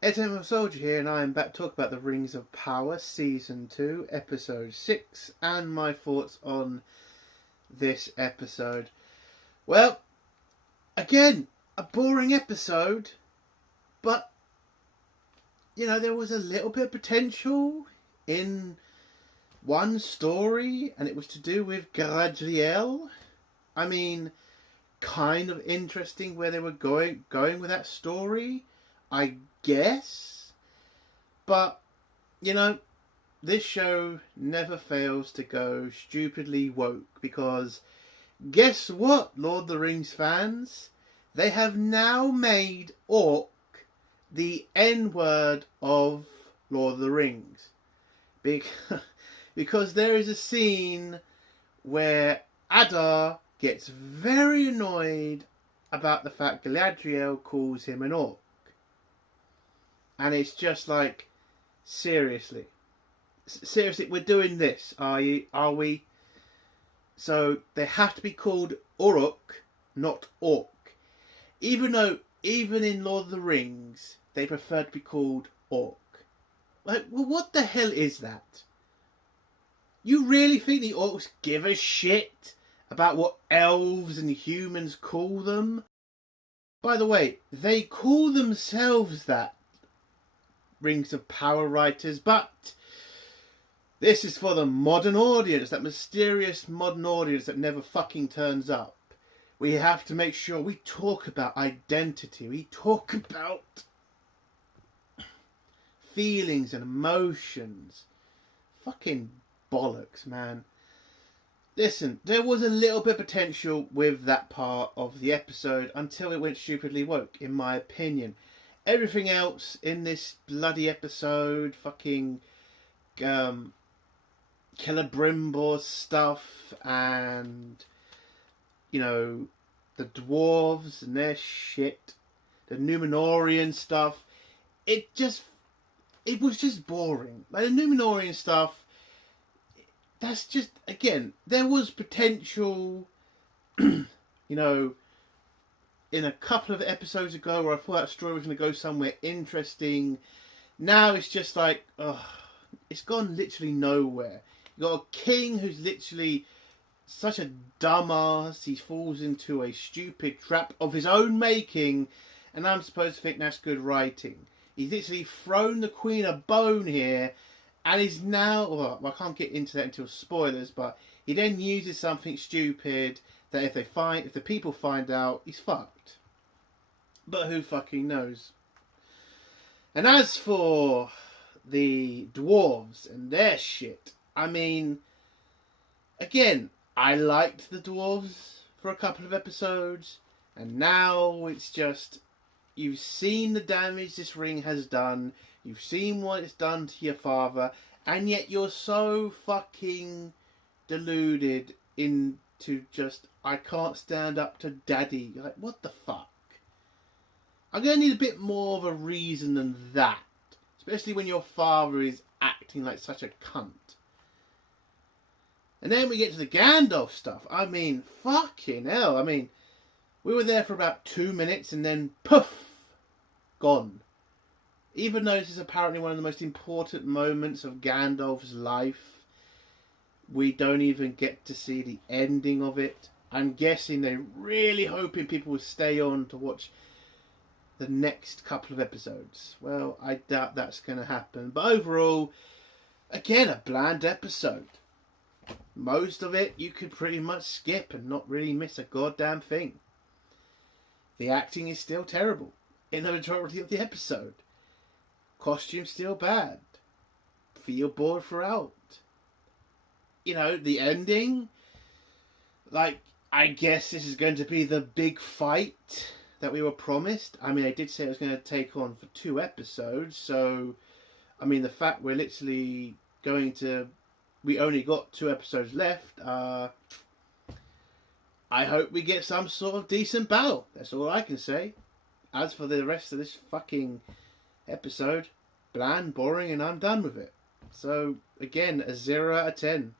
Eternal Soldier here, and I am back to talk about the Rings of Power Season 2, Episode 6, and my thoughts on this episode. Well, again, a boring episode, but, there was a little bit of potential in one story, and it was to do with Galadriel. Kind of interesting where they were going with that story, I guess. But, this show never fails to go stupidly woke, because guess what, Lord of the Rings fans? They have now made orc the N-word of Lord of the Rings. Because there is a scene where Adar gets very annoyed about the fact Galadriel calls him an orc. And it's just like, seriously, we're doing this, are we? So they have to be called Uruk, not orc. Even in Lord of the Rings, they prefer to be called orc. Like, well, what the hell is that? You really think the orcs give a shit about what elves and humans call them? By the way, they call themselves that, Rings of Power writers, but this is for the modern audience, that mysterious modern audience that never fucking turns up. We have to make sure we talk about identity, we talk about feelings and emotions. Fucking bollocks, man. Listen, there was a little bit of potential with that part of the episode until it went stupidly woke, in my opinion. Everything else in this bloody episode, fucking Celebrimbor stuff, and the dwarves and their shit, the Numenorean stuff, it was just boring. Like the Numenorean stuff, that's just, again, there was potential, in a couple of episodes ago where I thought that story was going to go somewhere interesting. Now it's just like, it's gone literally nowhere. You got a king who's literally such a dumbass. He falls into a stupid trap of his own making, and I'm supposed to think that's good writing. He's literally thrown the queen a bone here, and is now, well, I can't get into that until spoilers, but he then uses something stupid that if the people find out, he's fucked. But who fucking knows? And as for the dwarves and their shit, again, I liked the dwarves for a couple of episodes, and now it's just, you've seen the damage this ring has done, you've seen what it's done to your father, and yet you're so fucking deluded into just, I can't stand up to daddy. Like, what the fuck? I'm going to need a bit more of a reason than that. Especially when your father is acting like such a cunt. And then we get to the Gandalf stuff. Fucking hell. We were there for about 2 minutes and then poof! Gone. Even though this is apparently one of the most important moments of Gandalf's life, we don't even get to see the ending of it. I'm guessing they're really hoping people will stay on to watch the next couple of episodes. Well, I doubt that's going to happen. But overall, again, a bland episode. Most of it you could pretty much skip and not really miss a goddamn thing. The acting is still terrible in the majority of the episode. Costume's still bad. Feel bored throughout. The ending, like, I guess this is going to be the big fight that we were promised. I did say it was going to take on for 2 episodes, so, the fact we're literally we only got 2 episodes left, I hope we get some sort of decent battle. That's all I can say. As for the rest of this fucking episode, bland, boring, and I'm done with it. So, again, a 0 out of 10.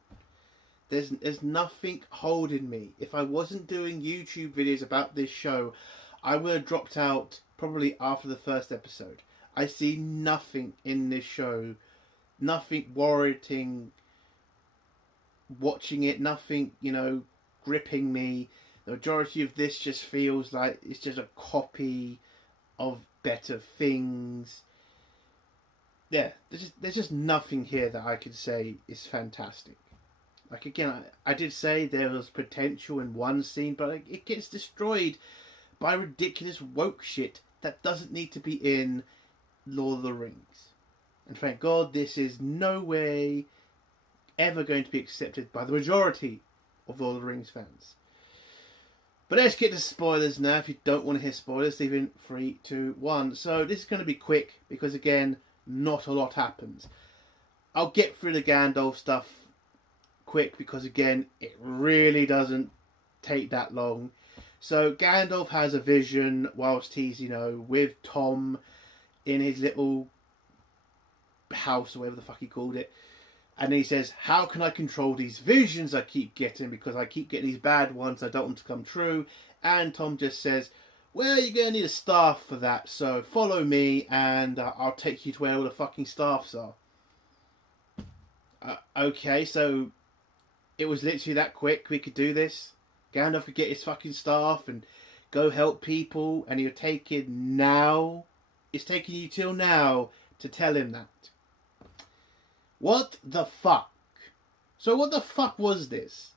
There's nothing holding me. If I wasn't doing YouTube videos about this show, I would have dropped out probably after the first episode. I see nothing in this show, nothing warranting watching it, nothing, gripping me. The majority of this just feels like it's just a copy of better things. Yeah, there's just nothing here that I could say is fantastic. Like, again, I did say there was potential in one scene, but it gets destroyed by ridiculous woke shit that doesn't need to be in Lord of the Rings. And thank God this is no way ever going to be accepted by the majority of Lord of the Rings fans. But let's get to spoilers now. If you don't want to hear spoilers, leave in 3, 2, 1. So this is going to be quick because, again, not a lot happens. I'll get through the Gandalf stuff quick because, again, it really doesn't take that long. So Gandalf has a vision whilst he's, with Tom in his little house or whatever the fuck he called it. And he says, how can I control these visions I keep getting? Because I keep getting these bad ones I don't want to come true. And Tom just says, well, you're going to need a staff for that. So follow me and I'll take you to where all the fucking staffs are. Okay, so it was literally that quick we could do this. Gandalf could get his fucking staff and go help people. And he'll take it now. It's taking you till now to tell him that. What the fuck? So what the fuck was this?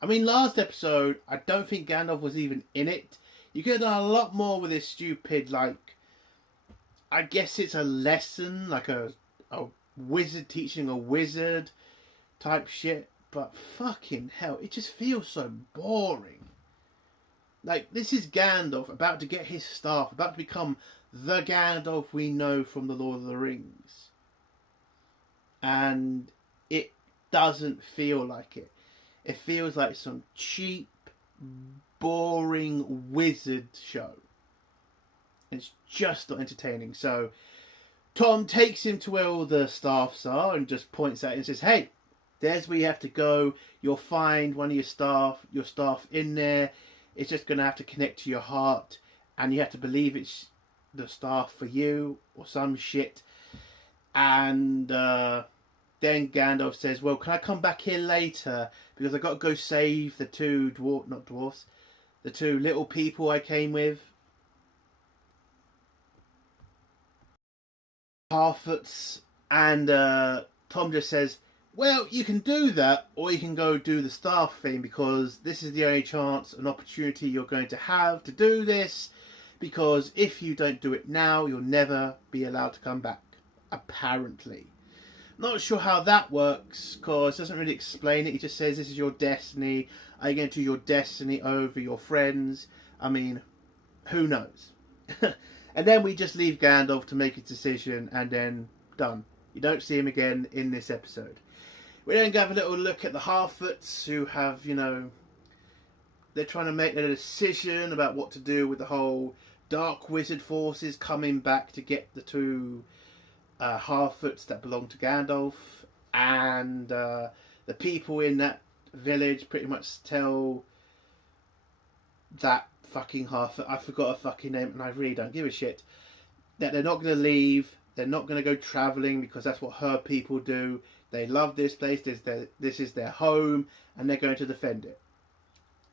I mean, last episode, I don't think Gandalf was even in it. You could have done a lot more with this stupid, I guess it's a lesson, like a wizard teaching a wizard type shit. But fucking hell, it just feels so boring. Like, this is Gandalf about to get his staff, about to become the Gandalf we know from the Lord of the Rings. And it doesn't feel like it. It feels like some cheap, boring wizard show. It's just not entertaining. So Tom takes him to where all the staffs are and just points out and says, hey, there's where you have to go. You'll find one of your staff in there. It's just going to have to connect to your heart. And you have to believe it's the staff for you or some shit. And then Gandalf says, well, can I come back here later? Because I've got to go save the two the two little people I came with. Harfoots. And Tom just says, well, you can do that, or you can go do the staff thing, because this is the only chance and opportunity you're going to have to do this, because if you don't do it now, you'll never be allowed to come back, apparently. Not sure how that works, because it doesn't really explain it. It just says this is your destiny. Are you going to do your destiny over your friends? I mean, who knows? And then we just leave Gandalf to make his decision, and then done. You don't see him again in this episode. We then have a little look at the Harfoots, who have, they're trying to make their decision about what to do with the whole dark wizard forces coming back to get the two Harfoots that belong to Gandalf. And the people in that village pretty much tell that fucking Harfoot, I forgot her fucking name and I really don't give a shit, that they're not going to leave, they're not going to go travelling because that's what her people do. They love this place, this is their home, and they're going to defend it.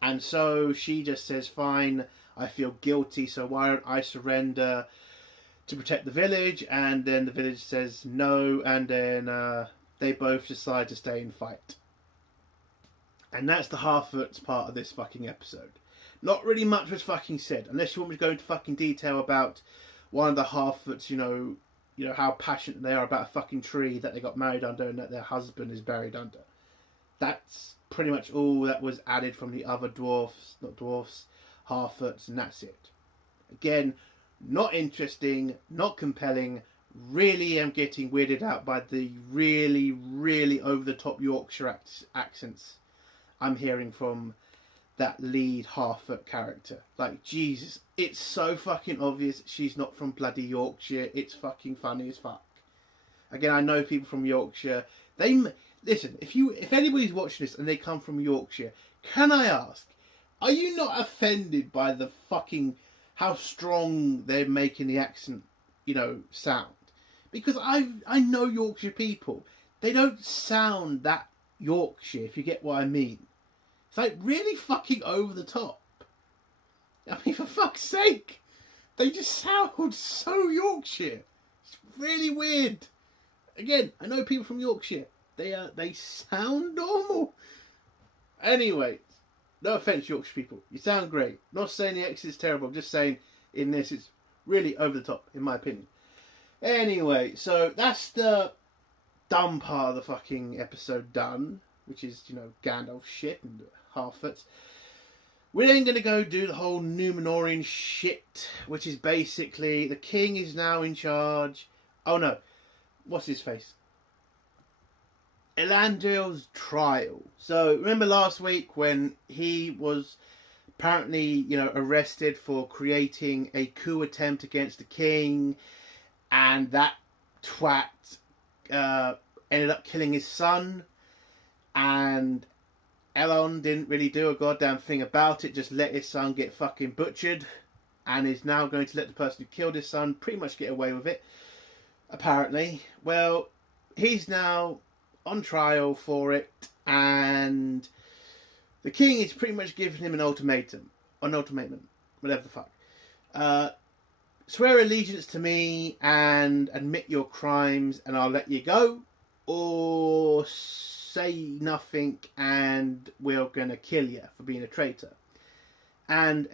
And so she just says, fine, I feel guilty, so why don't I surrender to protect the village? And then the village says no, and then they both decide to stay and fight. And that's the Harfoots part of this fucking episode. Not really much was fucking said, unless you want me to go into fucking detail about one of the Harfoots, how passionate they are about a fucking tree that they got married under and that their husband is buried under. That's pretty much all that was added from the other Harfoots, and that's it. Again, not interesting, not compelling. Really am getting weirded out by the really, really over-the-top Yorkshire accents I'm hearing from that lead Harfoot character. Like, Jesus, it's so fucking obvious she's not from bloody Yorkshire. It's fucking funny as fuck. Again, I know people from Yorkshire. Listen, if anybody's watching this and they come from Yorkshire, can I ask, are you not offended by the fucking how strong they're making the accent sound. Because I know Yorkshire people. They don't sound that Yorkshire, if you get what I mean. It's like really fucking over the top. I mean, for fuck's sake. They just sound so Yorkshire. It's really weird. Again, I know people from Yorkshire. They sound normal. Anyway, no offence, Yorkshire people. You sound great. Not saying the accent is terrible. I'm just saying in this it's really over the top, in my opinion. Anyway, so that's the dumb part of the fucking episode done, which is, Gandalf shit and Harfoots. We're then going to go do the whole Numenorean shit, which is basically the king is now in charge. Oh no, what's his face? Elandril's trial. So remember last week when he was apparently, arrested for creating a coup attempt against the king, and that twat ended up killing his son, and Elon didn't really do a goddamn thing about it, just let his son get fucking butchered, and is now going to let the person who killed his son pretty much get away with it, apparently. Well, he's now on trial for it, and the king is pretty much giving him an ultimatum, whatever the fuck. Swear allegiance to me and admit your crimes and I'll let you go, or say nothing and we're gonna kill you for being a traitor. And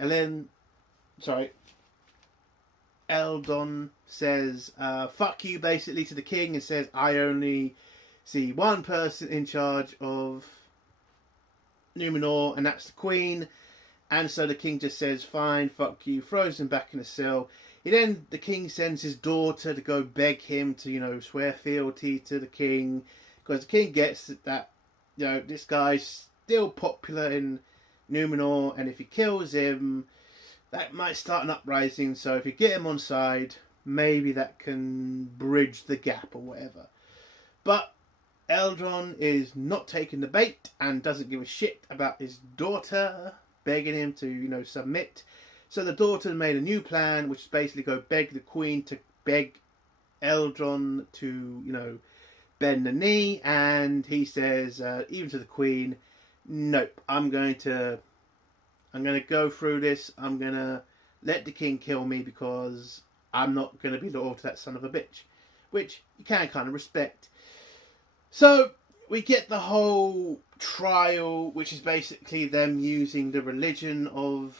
Eldon says fuck you basically to the king, and says I only see one person in charge of Numenor, and that's the queen. And so the king just says fine, fuck you, throws him back in the cell. The king sends his daughter to go beg him to, swear fealty to the king, because the king gets that, this guy's still popular in Numenor, and if he kills him, that might start an uprising. So if you get him on side, maybe that can bridge the gap or whatever. But Eldron is not taking the bait and doesn't give a shit about his daughter begging him to, submit. So the daughter made a new plan, which is basically go beg the queen to beg Eldron to, bend the knee. And he says, even to the queen, nope, I'm going to go through this. I'm going to let the king kill me because I'm not going to be loyal to that son of a bitch. Which you can kind of respect. So we get the whole trial, which is basically them using the religion of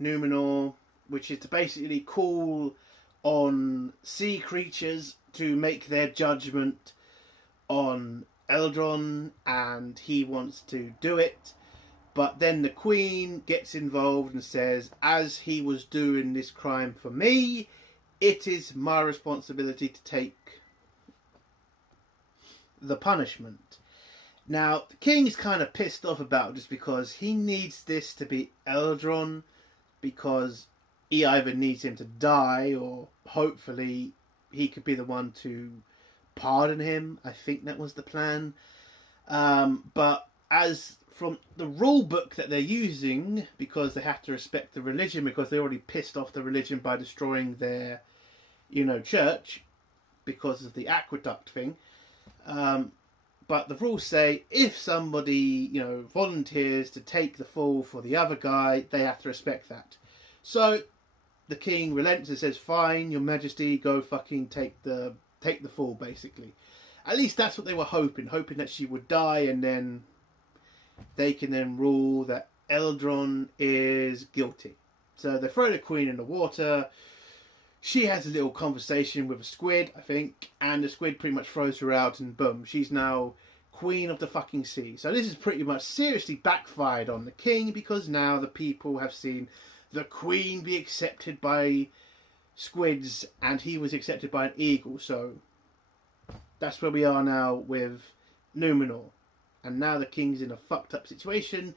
Numenor, which is to basically call on sea creatures to make their judgment on Eldron, and he wants to do it. But then the queen gets involved and says, as he was doing this crime for me, it is my responsibility to take the punishment. Now, the king's kind of pissed off about this because he needs this to be Eldron, because he either needs him to die or hopefully he could be the one to pardon him. I think that was the plan. But as from the rule book that they're using, because they have to respect the religion, because they already pissed off the religion by destroying their, church because of the aqueduct thing. But the rules say if somebody, volunteers to take the fall for the other guy, they have to respect that. So the king relents and says, fine, your majesty, go fucking take the fall, basically. At least that's what they were hoping that she would die, and then they can then rule that Eldron is guilty. So they throw the queen in the water. She has a little conversation with a squid, I think, and the squid pretty much throws her out, and boom, she's now queen of the fucking sea. So this is pretty much seriously backfired on the king, because now the people have seen the queen be accepted by squids, and he was accepted by an eagle. So that's where we are now with Numenor. And now the king's in a fucked up situation.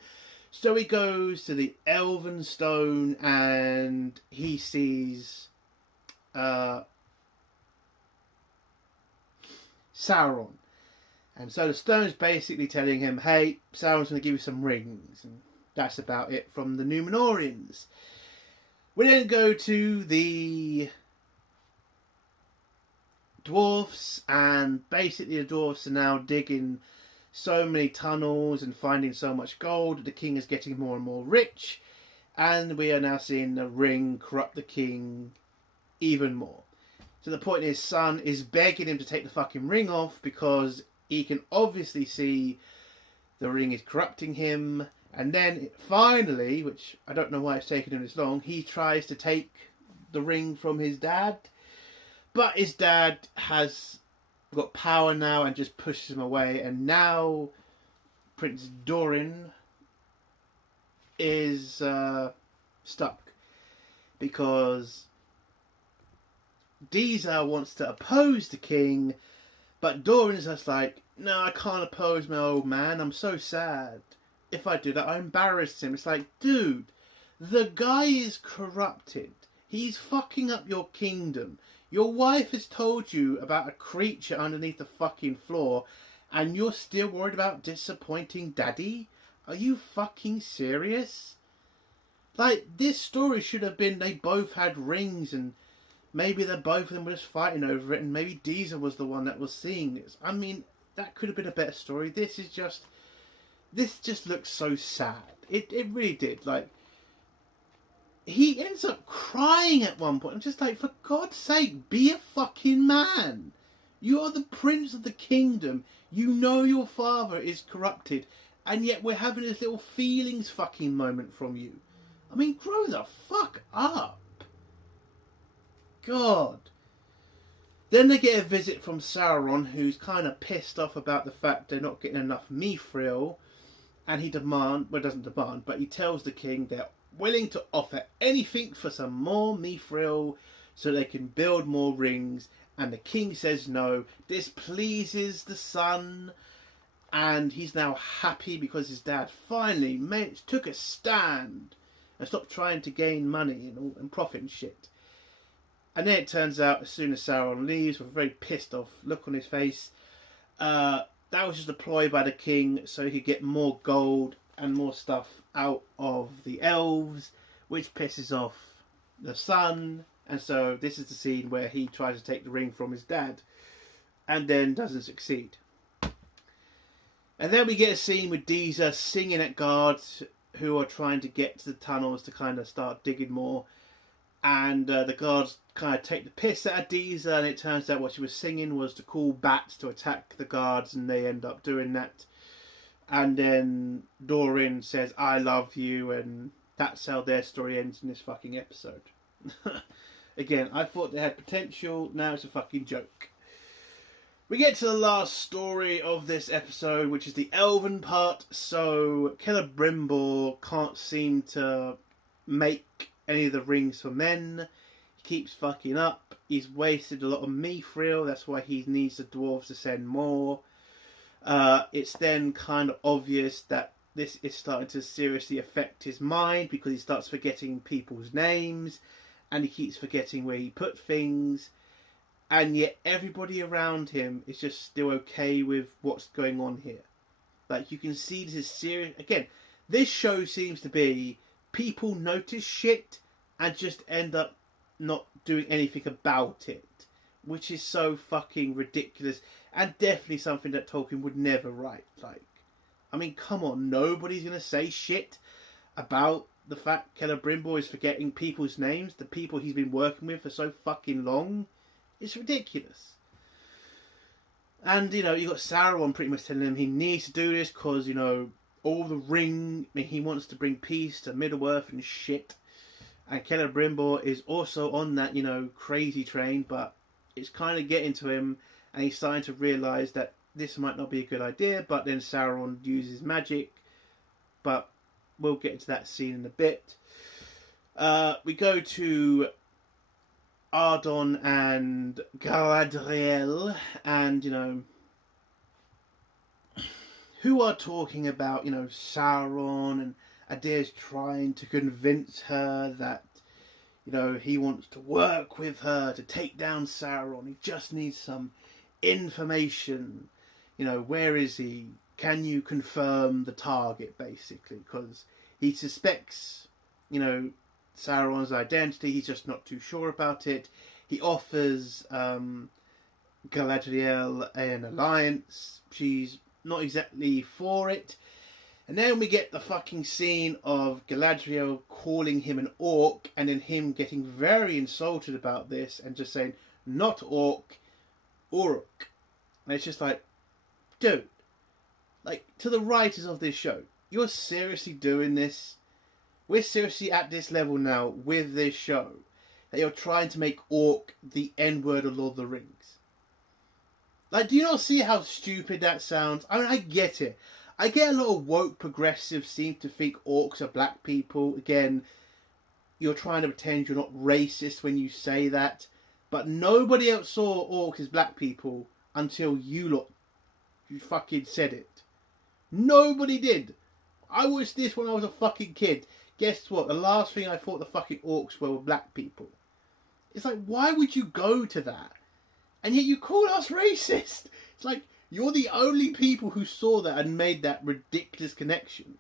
So he goes to the Elven stone and he sees Sauron. And so the stone's basically telling him, hey, Sauron's going to give you some rings. And that's about it from the Numenoreans. We then go to the dwarfs, and basically the dwarfs are now digging so many tunnels and finding so much gold that the king is getting more and more rich, and we are now seeing the ring corrupt the king even more. To the point his son is begging him to take the fucking ring off because he can obviously see the ring is corrupting him. And then finally, which I don't know why it's taken him this long, he tries to take the ring from his dad. But his dad has got power now and just pushes him away. And now Prince Doran is stuck. Because Disa wants to oppose the king. But Doran's just like, no, I can't oppose my old man. I'm so sad. If I do that, I embarrass him. It's like, dude, the guy is corrupted. He's fucking up your kingdom. Your wife has told you about a creature underneath the fucking floor, and you're still worried about disappointing daddy? Are you fucking serious? Like, this story should have been they both had rings, and maybe the both of them were just fighting over it, and maybe Disa was the one that was seeing this. I mean, that could have been a better story. This just looks so sad. It really did. Like, he ends up crying at one point. I'm just like, for God's sake, be a fucking man. You are the prince of the kingdom. You know your father is corrupted. And yet we're having this little feelings fucking moment from you. I mean, grow the fuck up. God. Then they get a visit from Sauron, who's kind of pissed off about the fact they're not getting enough mithril. And he doesn't demand, but he tells the king they're willing to offer anything for some more mithril so they can build more rings. And the king says no. This pleases the son. And he's now happy because his dad finally took a stand and stopped trying to gain money and profit and shit. And then it turns out, as soon as Sauron leaves with a very pissed off look on his face, that was just a ploy by the king so he could get more gold and more stuff out of the elves, which pisses off the son. And so this is the scene where he tries to take the ring from his dad and then doesn't succeed. And then we get a scene with Disa singing at guards who are trying to get to the tunnels to kind of start digging more. And the guards kind of take the piss out of Disa, and it turns out what she was singing was to call bats to attack the guards, and they end up doing that. And then Doran says, I love you, and that's how their story ends in this fucking episode. Again, I thought they had potential, now it's a fucking joke. We get to the last story of this episode, which is the Elven part. So Celebrimbor can't seem to make any of the rings for men. He keeps fucking up. He's wasted a lot of mithril. That's why he needs the dwarves to send more. It's then kind of obvious that this is starting to seriously affect his mind because he starts forgetting people's names and he keeps forgetting where he put things. And yet everybody around him is just still okay with what's going on here. Like, you can see this is serious. Again, this show seems to be people notice shit and just end up not doing anything about it, which is so fucking ridiculous and definitely something that Tolkien would never write. Like, I mean, come on, nobody's gonna say shit about the fact Celebrimbor is forgetting people's names, the people he's been working with for so fucking long. It's ridiculous. And, you know, you got Sauron pretty much telling him he needs to do this because, you know, all the ring, I mean, he wants to bring peace to Middle-earth and shit. And Celebrimbor is also on that, you know, crazy train, but it's kind of getting to him, and he's starting to realise that this might not be a good idea, but then Sauron uses magic, but we'll get into that scene in a bit. We go to Ardon and Galadriel, and, you know, who are talking about, you know, Sauron, and Adir's trying to convince her that, you know, he wants to work with her to take down Sauron. He just needs some information. You know, where is he? Can you confirm the target, basically? Because he suspects, you know, Sauron's identity. He's just not too sure about it. He offers Galadriel an alliance. She's not exactly for it. And then we get the fucking scene of Galadriel calling him an orc, and then him getting very insulted about this and just saying, not orc, orc. And it's just like, dude, like, to the writers of this show, you're seriously doing this? We're seriously at this level now with this show, that you're trying to make orc the N-word of Lord of the Rings. Like, do you not see how stupid that sounds? I mean, I get it. I get a lot of woke progressives seem to think orcs are black people. Again, you're trying to pretend you're not racist when you say that. But nobody else saw orcs as black people until you fucking said it. Nobody did. I watched this when I was a fucking kid. Guess what? The last thing I thought the fucking orcs were black people. It's like, why would you go to that? And yet you call us racist. It's like, you're the only people who saw that and made that ridiculous connection.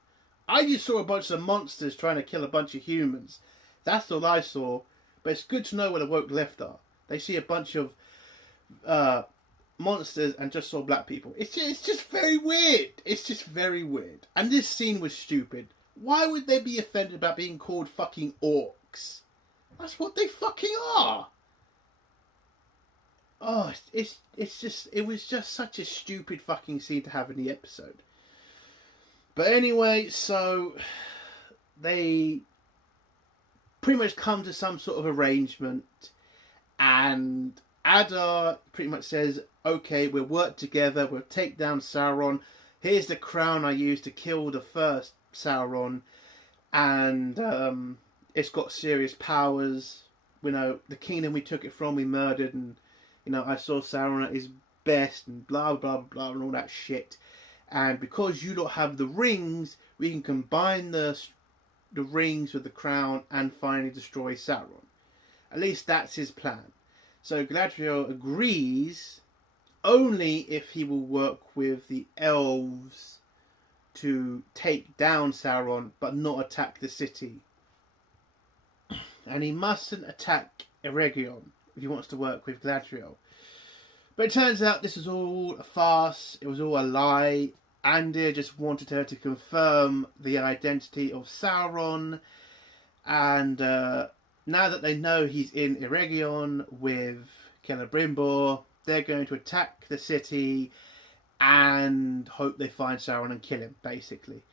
I just saw a bunch of monsters trying to kill a bunch of humans. That's all I saw. But it's good to know where the woke left are. They see a bunch of monsters and just saw black people. It's just very weird. It's just very weird. And this scene was stupid. Why would they be offended about being called fucking orcs? That's what they fucking are. Oh, it was just such a stupid fucking scene to have in the episode. But anyway, so they pretty much come to some sort of arrangement, and Adar pretty much says, okay, we'll work together, we'll take down Sauron. Here's the crown I used to kill the first Sauron, and it's got serious powers. You know, the kingdom we took it from, we murdered, and you know, I saw Sauron at his best, and blah, blah, blah, and all that shit. And because you don't have the rings, we can combine the rings with the crown and finally destroy Sauron. At least that's his plan. So Galadriel agrees only if he will work with the elves to take down Sauron, but not attack the city. And he mustn't attack Eregion if he wants to work with Galadriel. But it turns out this was all a farce. It was all a lie. Andir just wanted her to confirm the identity of Sauron. And now that they know he's in Eregion with Celebrimbor, they're going to attack the city and hope they find Sauron and kill him, basically.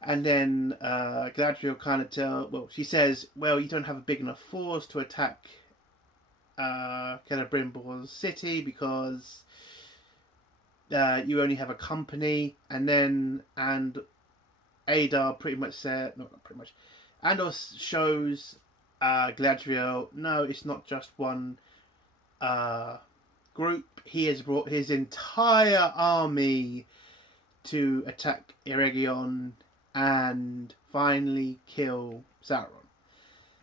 And then Galadriel she says, well, you don't have a big enough force to attack Celebrimbor's city because you only have a company. And Adar pretty much said, not pretty much, Andor shows Galadriel, no, it's not just one group. He has brought his entire army to attack Eregion and finally kill Sauron.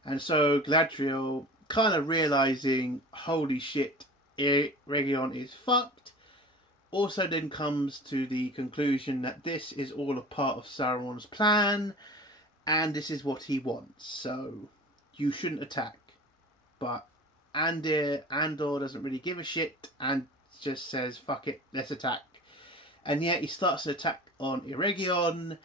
And so Galadriel, kind of realizing, holy shit, Eregion is fucked, also then comes to the conclusion that this is all a part of Sauron's plan and this is what he wants, so you shouldn't attack. But Andor doesn't really give a shit and just says, fuck it, let's attack. And yet he starts an attack on Eregion.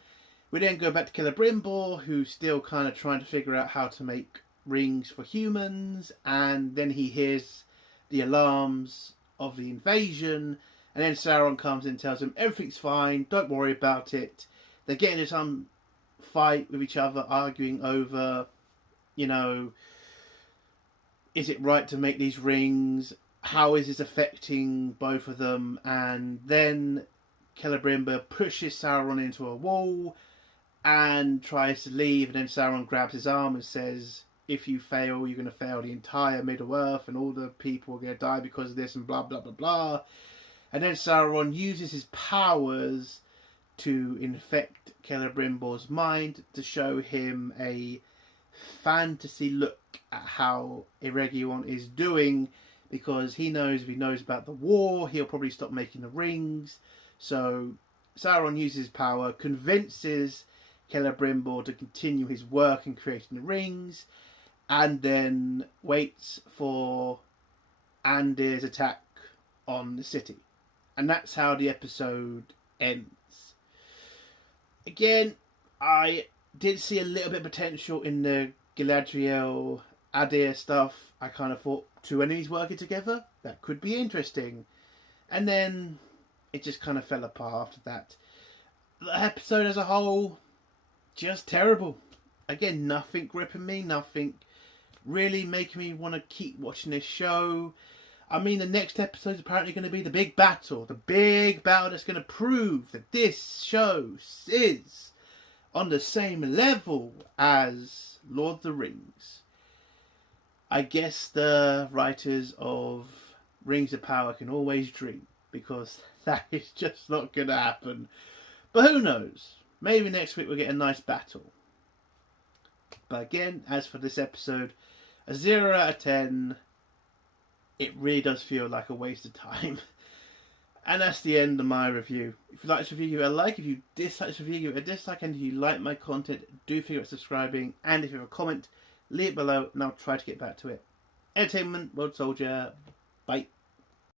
We then go back to Celebrimbor, who's still kind of trying to figure out how to make rings for humans, and then he hears the alarms of the invasion, and then Sauron comes in and tells him everything's fine, don't worry about it. They get into some fight with each other, arguing over, you know, is it right to make these rings? How is this affecting both of them? And then Celebrimbor pushes Sauron into a wall and tries to leave, and then Sauron grabs his arm and says, if you fail, you're going to fail the entire Middle-earth, and all the people are going to die because of this, and blah, blah, blah, blah. And then Sauron uses his powers to infect Celebrimbor's mind to show him a fantasy look at how Eregion is doing, because he knows if he knows about the war, he'll probably stop making the rings. So Sauron uses his power, convinces Celebrimbor to continue his work in creating the rings, and then waits for Andir's attack on the city. And that's how the episode ends. Again, I did see a little bit of potential in the Galadriel Adair stuff. I kind of thought two enemies working together, that could be interesting. And then it just kind of fell apart after that. The episode as a whole, just terrible. Again, nothing gripping me, nothing really making me want to keep watching this show. I mean, the next episode is apparently going to be the big battle. The big battle that's going to prove that this show is on the same level as Lord of the Rings. I guess the writers of Rings of Power can always dream, because that is just not going to happen. But who knows? Maybe next week we'll get a nice battle. But again, as for this episode, a 0 out of 10. It really does feel like a waste of time. And that's the end of my review. If you like this review, give it a like. If you dislike this review, give it a dislike. And if you like my content, do think about subscribing. And if you have a comment, leave it below and I'll try to get back to it. Entertainment World Soldier. Bye.